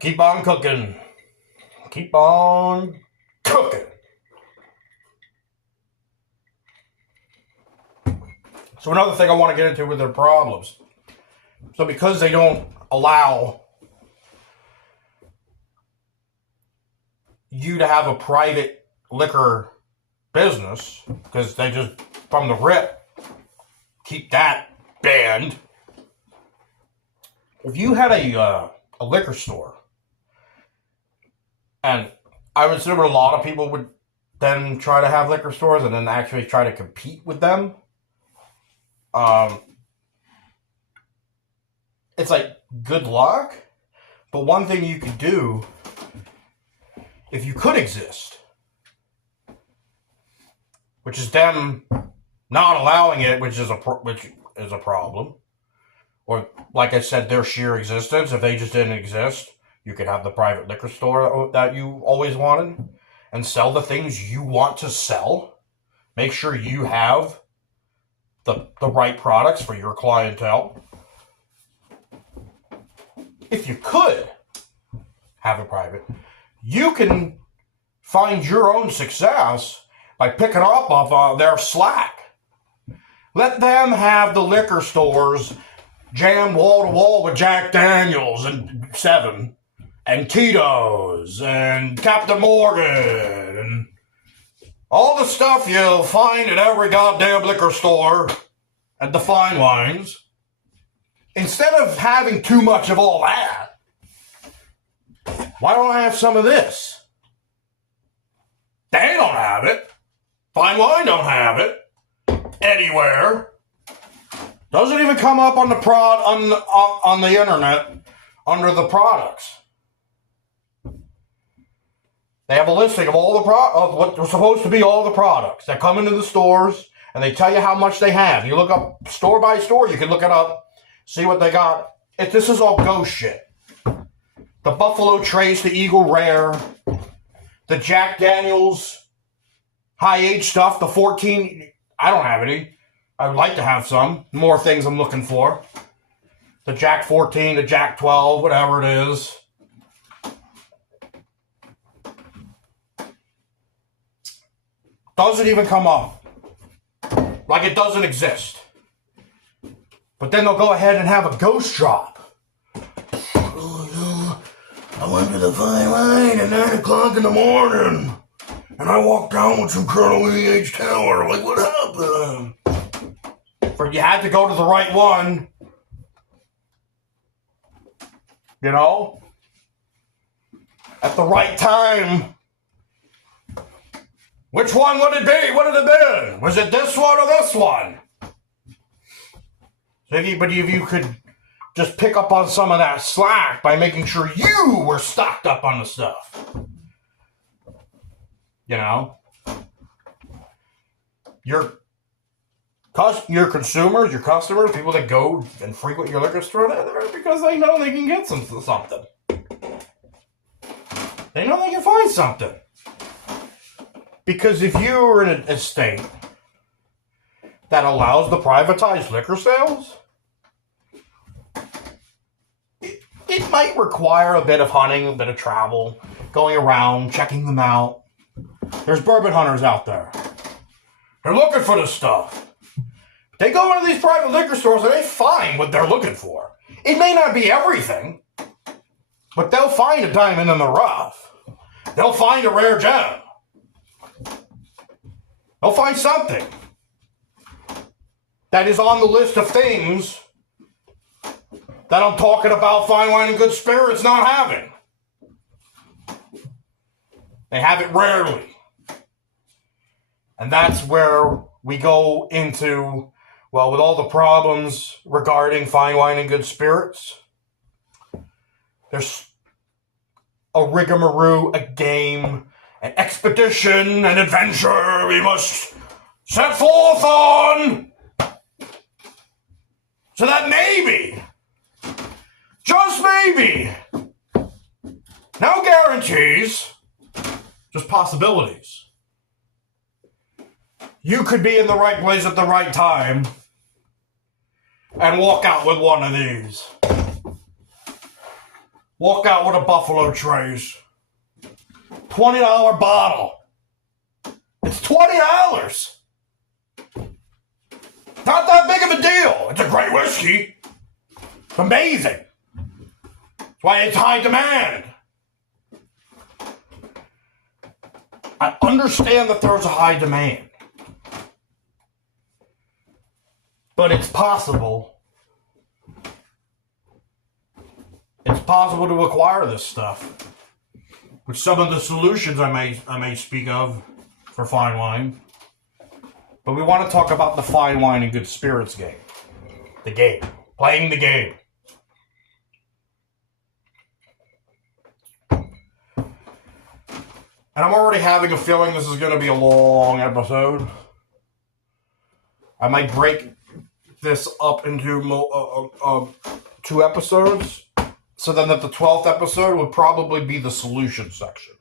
Keep on cooking. Keep on cooking. So another thing I want to get into with their problems. So because they don't allow you to have a private liquor business, because they just, from the rip, keep that banned. If you had a liquor store, and I would assume a lot of people would then try to have liquor stores and then actually try to compete with them. It's like, good luck. But one thing you could do, if you could exist, which is them not allowing it, which is a problem. Or, like I said, their sheer existence. If they just didn't exist, you could have the private liquor store that you always wanted and sell the things you want to sell. Make sure you have the right products for your clientele. If you could have a private, you can find your own success by picking up off their slack. Let them have the liquor stores jammed wall to wall with Jack Daniels and 7 and Tito's and Captain Morgan and all the stuff you'll find at every goddamn liquor store at the fine wines. Instead of having too much of all that, why don't I have some of this? They don't have it. Fine wine don't have it anywhere. Doesn't even come up on the on the internet under the products. They have a listing of all the of what was supposed to be all the products that come into the stores, and they tell you how much they have. You look up store by store. You can look it up, see what they got. This is all ghost shit. The Buffalo Trace, the Eagle Rare, the Jack Daniels high age stuff, the 14. I don't have any. I would like to have some. More things I'm looking for. The Jack 14, the Jack 12, whatever it is. Doesn't even come up. Like it doesn't exist. But then they'll go ahead and have a ghost drop. Oh, yeah. I went to the fine line at 9 o'clock in the morning. And I walked down with some Colonel E.H. Tower. Like, what happened? For you had to go to the right one. You know? At the right time. Which one would it be? What did it be? Was it this one or this one? But if you could just pick up on some of that slack by making sure you were stocked up on the stuff. You know? Your consumers, your customers, people that go and frequent your liquor store, they're there because they know they can get something. They know they can find something. Because if you're in a state that allows the privatized liquor sales, it might require a bit of hunting, a bit of travel, going around, checking them out. There's bourbon hunters out there. They're looking for this stuff. They go into these private liquor stores and they find what they're looking for. It may not be everything, but they'll find a diamond in the rough. They'll find a rare gem. They'll find something that is on the list of things that I'm talking about fine wine and good spirits not having. They have it rarely. And that's where we go into, well, with all the problems regarding fine wine and good spirits, there's a rigmarole, a game, an expedition, an adventure we must set forth on. So that maybe, just maybe, no guarantees, just possibilities, you could be in the right place at the right time and walk out with one of these. walk out with a Buffalo Trace. $20 bottle. It's $20. Not that big of a deal. It's a great whiskey. It's amazing. That's why it's high demand. I understand that there's a high demand. But it's possible. It's possible to acquire this stuff. With some of the solutions I may speak of for fine wine. But we want to talk about the fine wine and good spirits game. The game. Playing the game. And I'm already having a feeling this is going to be a long episode. I might break this up into 2 episodes. So then that the 12th episode would probably be the solution section.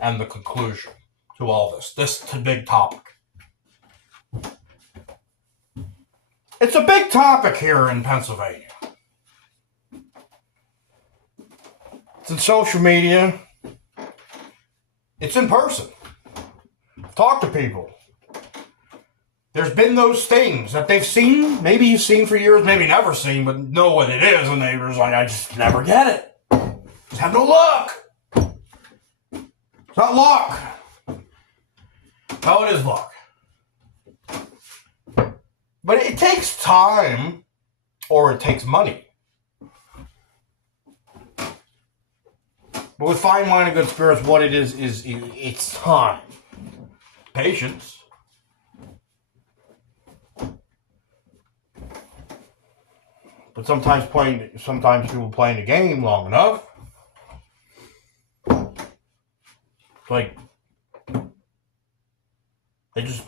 And the conclusion to all this. This big topic. It's a big topic here in Pennsylvania. It's in social media. It's in person. Talk to people. There's been those things that they've seen, maybe you've seen for years, maybe never seen, but know what it is, and they're just like, I just never get it. Just have no luck. It's not luck. No, it is luck. But it takes time, or it takes money. But with fine wine and good spirits, what it is it's time. Patience. But sometimes people playing the game long enough, like, it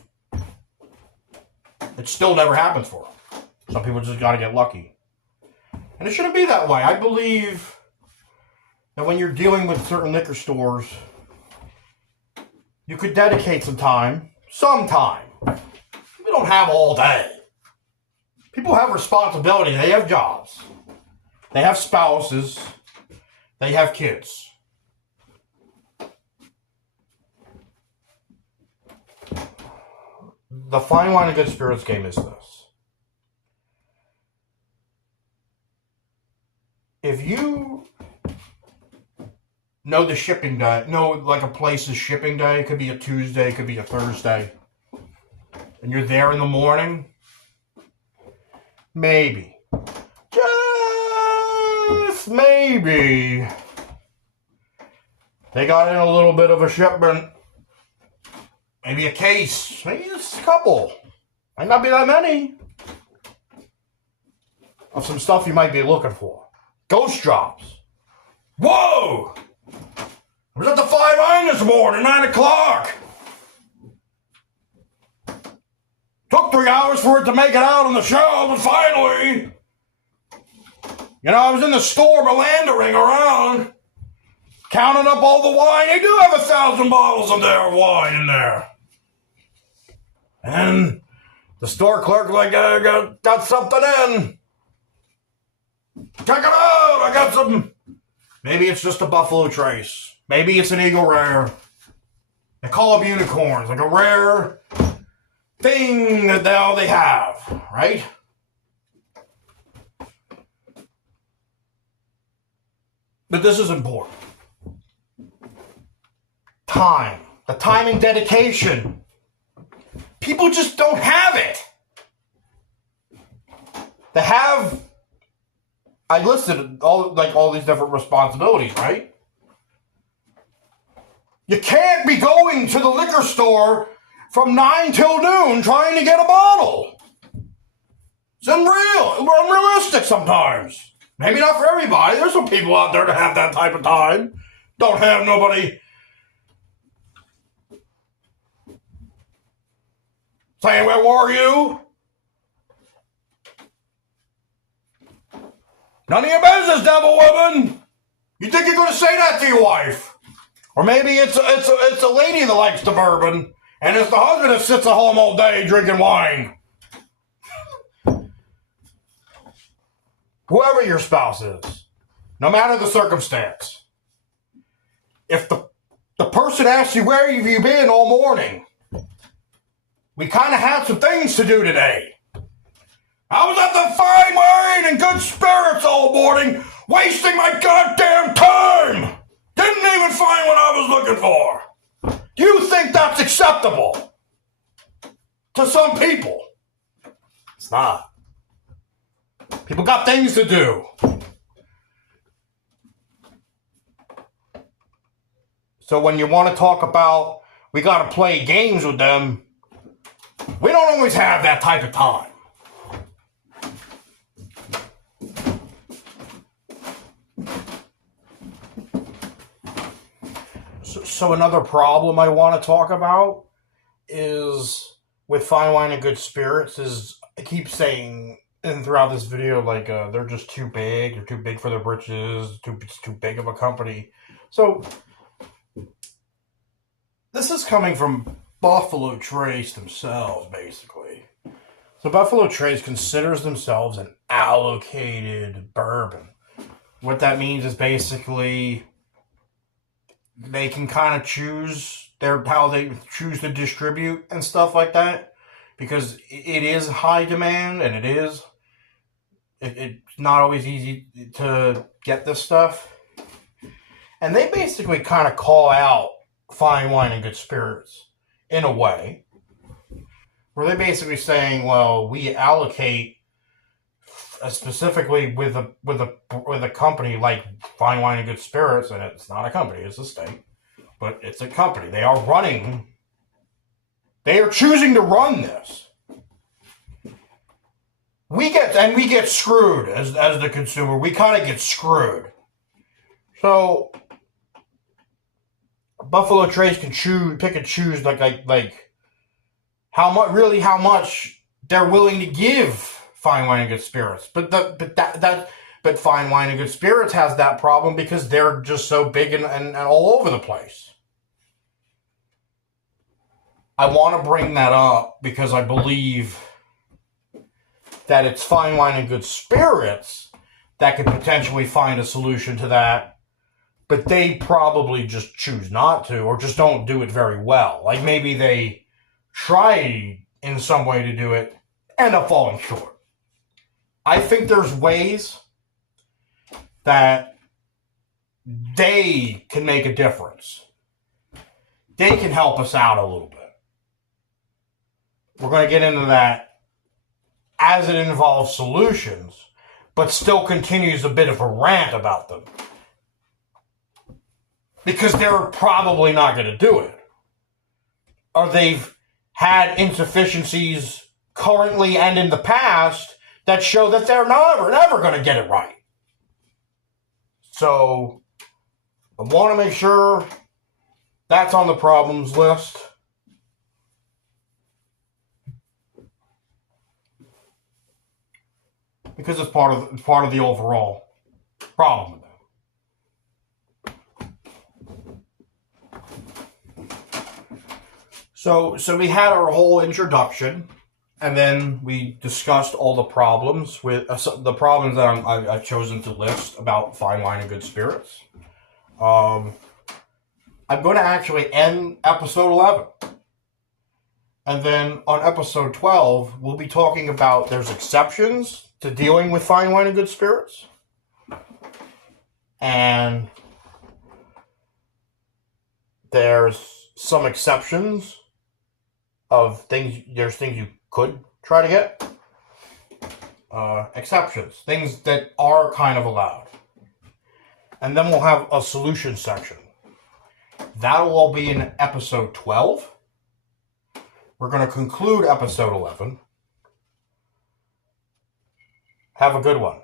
still never happens for them. Some people just gotta get lucky. And it shouldn't be that way. I believe that when you're dealing with certain liquor stores, you could dedicate some time. We don't have all day. People have responsibility. They have jobs. They have spouses. They have kids. The fine wine and good spirits game is this. If you know the shipping day, like a place's shipping day, it could be a Tuesday, it could be a Thursday, and you're there in the morning, maybe, just maybe, they got in a little bit of a shipment. Maybe a case. Maybe it's a couple. Might not be that many. Of some stuff you might be looking for. Ghost drops. Whoa! I was at the 5 Iron this morning, 9 o'clock. Took 3 hours for it to make it out on the shelf, and finally, I was in the store meandering around, counting up all the wine. They do have 1,000 bottles of their wine in there. And the store clerk got something in. Check it out. I got some. Maybe it's just a Buffalo Trace. Maybe it's an Eagle Rare. They call them unicorns, like a rare thing that now they have, right? But this is important. Time. The time and dedication. People just don't have it. They have, I listed all these different responsibilities, right? You can't be going to the liquor store from 9 till noon trying to get a bottle. It's unrealistic sometimes. Maybe not for everybody. There's some people out there that have that type of time. Don't have nobody saying, where were you? None of your business, devil woman. You think you're going to say that to your wife? Or maybe it's a lady that likes the bourbon, and it's the husband that sits at home all day drinking wine. Whoever your spouse is. no matter the circumstance. If the person asks you, where have you been all morning? We kind of had some things to do today. I was at the fine wine and good spirits all morning, wasting my goddamn time. Didn't even find what I was looking for. Do you think that's acceptable? To some people. It's not. People got things to do. So when you want to talk about we got to play games with them, we don't always have that type of time. So another problem I want to talk about is with fine wine and good spirits is I keep saying and throughout this video like they're just too big, they're too big for their britches, it's too big of a company. So this is coming from Buffalo Trace themselves, basically. So Buffalo Trace considers themselves an allocated bourbon. What that means is basically they can kind of choose how they choose to distribute and stuff like that, because it is high demand and it's not always easy to get this stuff. And they basically kind of call out fine wine and good spirits in a way where they're basically saying, well, we allocate specifically with a company like Fine Wine and Good Spirits, and it's not a company, it's a state, but it's a company. They are choosing to run this. We get screwed as the consumer. We kind of get screwed. So Buffalo Trace can pick and choose like how much they're willing to give Fine Wine and Good Spirits, but Fine Wine and Good Spirits has that problem because they're just so big and all over the place. I want to bring that up because I believe that it's Fine Wine and Good Spirits that could potentially find a solution to that, but they probably just choose not to or just don't do it very well. Like maybe they try in some way to do it, end up falling short. I think there's ways that they can make a difference. They can help us out a little bit. We're going to get into that as it involves solutions, but still continues a bit of a rant about them. Because they're probably not going to do it. Or they've had insufficiencies currently and in the past that show that they're never going to get it right. So, I want to make sure that's on the problems list. Because it's part of the overall problem with them. So we had our whole introduction. And then we discussed all the problems with the problems that I've chosen to list about Fine Wine and Good Spirits. I'm going to actually end episode 11. And then on episode 12, we'll be talking about there's exceptions to dealing with Fine Wine and Good Spirits. And there's some exceptions of things. There's things you could try to get. Exceptions. Things that are kind of allowed. And then we'll have a solution section. That'll all be in episode 12. We're going to conclude episode 11. Have a good one.